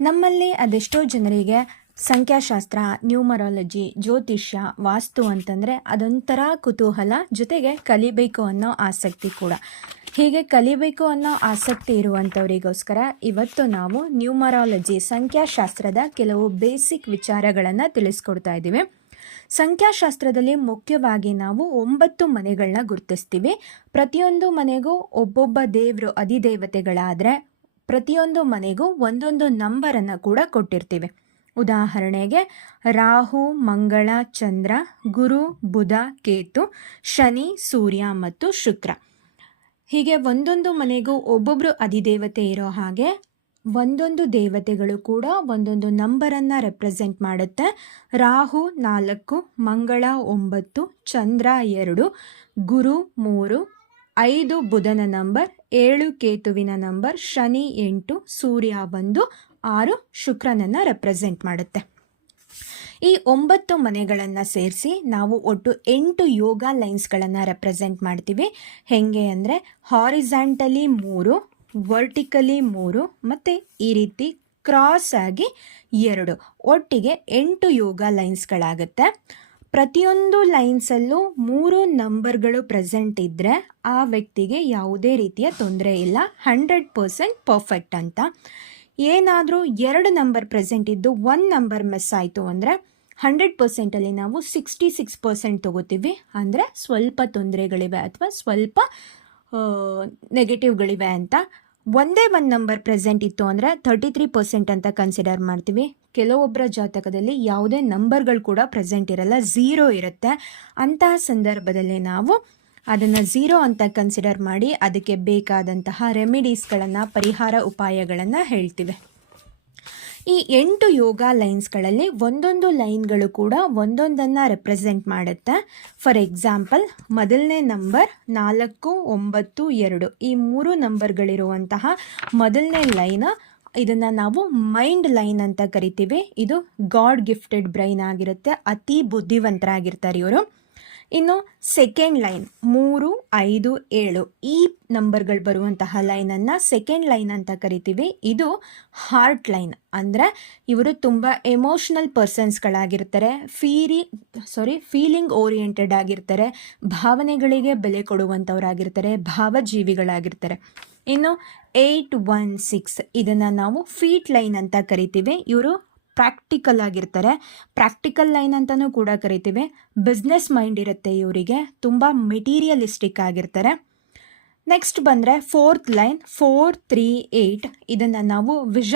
ನಮ್ಮಲ್ಲಿ ಅದೆಷ್ಟೋ ಜನರಿಗೆ ಸಂಖ್ಯಾಶಾಸ್ತ್ರ, ನ್ಯೂಮರಾಲಜಿ, ಜ್ಯೋತಿಷ್ಯ, ವಾಸ್ತು ಅಂತಂದರೆ ಅದೊಂಥರ ಕುತೂಹಲ, ಜೊತೆಗೆ ಕಲಿಬೇಕು ಅನ್ನೋ ಆಸಕ್ತಿ ಕೂಡ. ಹೀಗೆ ಕಲಿಬೇಕು ಅನ್ನೋ ಆಸಕ್ತಿ ಇರುವಂಥವರಿಗೋಸ್ಕರ ಇವತ್ತು ನಾವು ನ್ಯೂಮರಾಲಜಿ, ಸಂಖ್ಯಾಶಾಸ್ತ್ರದ ಕೆಲವು ಬೇಸಿಕ್ ವಿಚಾರಗಳನ್ನು ತಿಳಿಸ್ಕೊಡ್ತಾ ಇದ್ದೀವಿ. ಸಂಖ್ಯಾಶಾಸ್ತ್ರದಲ್ಲಿ ಮುಖ್ಯವಾಗಿ ನಾವು 9 ಮನೆಗಳನ್ನ ಗುರುತಿಸ್ತೀವಿ. ಪ್ರತಿಯೊಂದು ಮನೆಗೂ ಒಬ್ಬೊಬ್ಬ ದೇವರು ಅಧಿದೇವತೆಗಳಾದರೆ ಪ್ರತಿಯೊಂದು ಮನೆಗೂ ಒಂದೊಂದು ನಂಬರನ್ನು ಕೂಡ ಕೊಟ್ಟಿರ್ತೀವಿ. ಉದಾಹರಣೆಗೆ ರಾಹು, ಮಂಗಳ, ಚಂದ್ರ, ಗುರು, ಬುಧ, ಕೇತು, ಶನಿ, ಸೂರ್ಯ ಮತ್ತು ಶುಕ್ರ. ಹೀಗೆ ಒಂದೊಂದು ಮನೆಗೂ ಒಬ್ಬೊಬ್ಬರು ಅಧಿದೇವತೆ ಇರೋ ಹಾಗೆ ಒಂದೊಂದು ದೇವತೆಗಳು ಕೂಡ ಒಂದೊಂದು ನಂಬರನ್ನು ರೆಪ್ರೆಸೆಂಟ್ ಮಾಡುತ್ತೆ. ರಾಹು 4, ಮಂಗಳ 9, ಚಂದ್ರ 2, ಗುರು 3, 5 ಬುಧನ ನಂಬರ್, 7 ಕೇತುವಿನ ನಂಬರ್, ಶನಿ 8, ಸೂರ್ಯ 1, 6 ಶುಕ್ರನನ್ನು ರೆಪ್ರೆಸೆಂಟ್ ಮಾಡುತ್ತೆ. ಈ 9 ಮನೆಗಳನ್ನು ಸೇರಿಸಿ ನಾವು ಒಟ್ಟು 8 ಯೋಗ ಲೈನ್ಸ್ಗಳನ್ನು ರೆಪ್ರೆಸೆಂಟ್ ಮಾಡ್ತೀವಿ. ಹೇಗೆ ಅಂದರೆ ಹಾರಿಜಾಂಟಲಿ 3, ವರ್ಟಿಕಲಿ 3 ಮತ್ತು ಈ ರೀತಿ ಕ್ರಾಸ್ ಆಗಿ 2, ಒಟ್ಟಿಗೆ 8 ಯೋಗ ಲೈನ್ಸ್ಗಳಾಗುತ್ತೆ. ಪ್ರತಿಯೊಂದು ಲೈನ್ಸಲ್ಲೂ 3 ನಂಬರ್ಗಳು ಪ್ರೆಸೆಂಟ್ ಇದ್ದರೆ ಆ ವ್ಯಕ್ತಿಗೆ ಯಾವುದೇ ರೀತಿಯ ತೊಂದರೆ ಇಲ್ಲ, 100% ಪರ್ಫೆಕ್ಟ್ ಅಂತ. ಏನಾದರೂ 2 ನಂಬರ್ ಪ್ರೆಸೆಂಟ್ ಇದ್ದು 1 ನಂಬರ್ ಮಿಸ್ ಆಯಿತು ಅಂದರೆ 100%ಅಲ್ಲಿ ನಾವು 66% ತಗೋತೀವಿ. ಅಂದರೆ ಸ್ವಲ್ಪ ತೊಂದರೆಗಳಿವೆ ಅಥವಾ ಸ್ವಲ್ಪ ನೆಗೆಟಿವ್ಗಳಿವೆ ಅಂತ. ಒಂದೇ 1 ನಂಬರ್ ಪ್ರೆಸೆಂಟ್ ಇತ್ತು ಅಂದರೆ 33% ಅಂತ ಕನ್ಸಿಡರ್ ಮಾಡ್ತೀವಿ. ಕೆಲವೊಬ್ಬರ ಜಾತಕದಲ್ಲಿ ಯಾವುದೇ ನಂಬರ್ಗಳು ಕೂಡ ಪ್ರೆಸೆಂಟ್ ಇರಲ್ಲ, 0 ಇರುತ್ತೆ. ಅಂತಹ ಸಂದರ್ಭದಲ್ಲಿ ನಾವು ಅದನ್ನು 0 ಅಂತ ಕನ್ಸಿಡರ್ ಮಾಡಿ ಅದಕ್ಕೆ ಬೇಕಾದಂತಹ ರೆಮಿಡೀಸ್ಗಳನ್ನು, ಪರಿಹಾರ ಉಪಾಯಗಳನ್ನು ಹೇಳ್ತೀವಿ. ಈ 8 ಯೋಗ ಲೈನ್ಸ್ಗಳಲ್ಲಿ ಒಂದೊಂದು ಲೈನ್ಗಳು ಕೂಡ ಒಂದೊಂದನ್ನು ರೆಪ್ರೆಸೆಂಟ್ ಮಾಡುತ್ತೆ. ಫಾರ್ ಎಕ್ಸಾಂಪಲ್, ಮೊದಲನೇ ನಂಬರ್ 4, 9, 2 ಈ 3 ನಂಬರ್ಗಳಿರುವಂತಹ ಮೊದಲನೇ ಲೈನ್, ಇದನ್ನು ನಾವು ಮೈಂಡ್ ಲೈನ್ ಅಂತ ಕರಿತೀವಿ. ಇದು ಗಾಡ್ ಗಿಫ್ಟೆಡ್ ಬ್ರೈನ್ ಆಗಿರುತ್ತೆ, ಅತಿ ಬುದ್ಧಿವಂತರಾಗಿರ್ತಾರೆ ಇವರು. ಇನ್ನು ಸೆಕೆಂಡ್ ಲೈನ್ 3, 5, 7 ಈ ನಂಬರ್ಗಳು ಬರುವಂತಹ ಲೈನನ್ನು ಸೆಕೆಂಡ್ ಲೈನ್ ಅಂತ ಕರಿತೀವಿ. ಇದು ಹಾರ್ಟ್ ಲೈನ್. ಅಂದರೆ ಇವರು ತುಂಬ ಎಮೋಷ್ನಲ್ ಪರ್ಸನ್ಸ್ಗಳಾಗಿರ್ತಾರೆ, ಫೀಲಿಂಗ್ ಓರಿಯೆಂಟೆಡ್ ಆಗಿರ್ತಾರೆ, ಭಾವನೆಗಳಿಗೆ ಬೆಲೆ ಕೊಡುವಂಥವರಾಗಿರ್ತಾರೆ, ಭಾವಜೀವಿಗಳಾಗಿರ್ತಾರೆ. ಇನ್ನು 8, 1, 6 ಇದನ್ನು ನಾವು ಫೀಟ್ ಲೈನ್ ಅಂತ ಕರಿತೀವಿ. ಇವರು ಪ್ರಾಕ್ಟಿಕಲ್ ಆಗಿರ್ತಾರೆ, ಪ್ರಾಕ್ಟಿಕಲ್ ಲೈನ್ ಅಂತಲೂ ಕೂಡ ಕರಿತೀವಿ. ಬಿಸ್ನೆಸ್ ಮೈಂಡ್ ಇರುತ್ತೆ ಇವರಿಗೆ, ತುಂಬ ಮೆಟೀರಿಯಲಿಸ್ಟಿಕ್ ಆಗಿರ್ತಾರೆ. ನೆಕ್ಸ್ಟ್ ಬಂದರೆ 4th ಲೈನ್ 4, 3, 8 ಇದನ್ನು ನಾವು ವಿಷನ್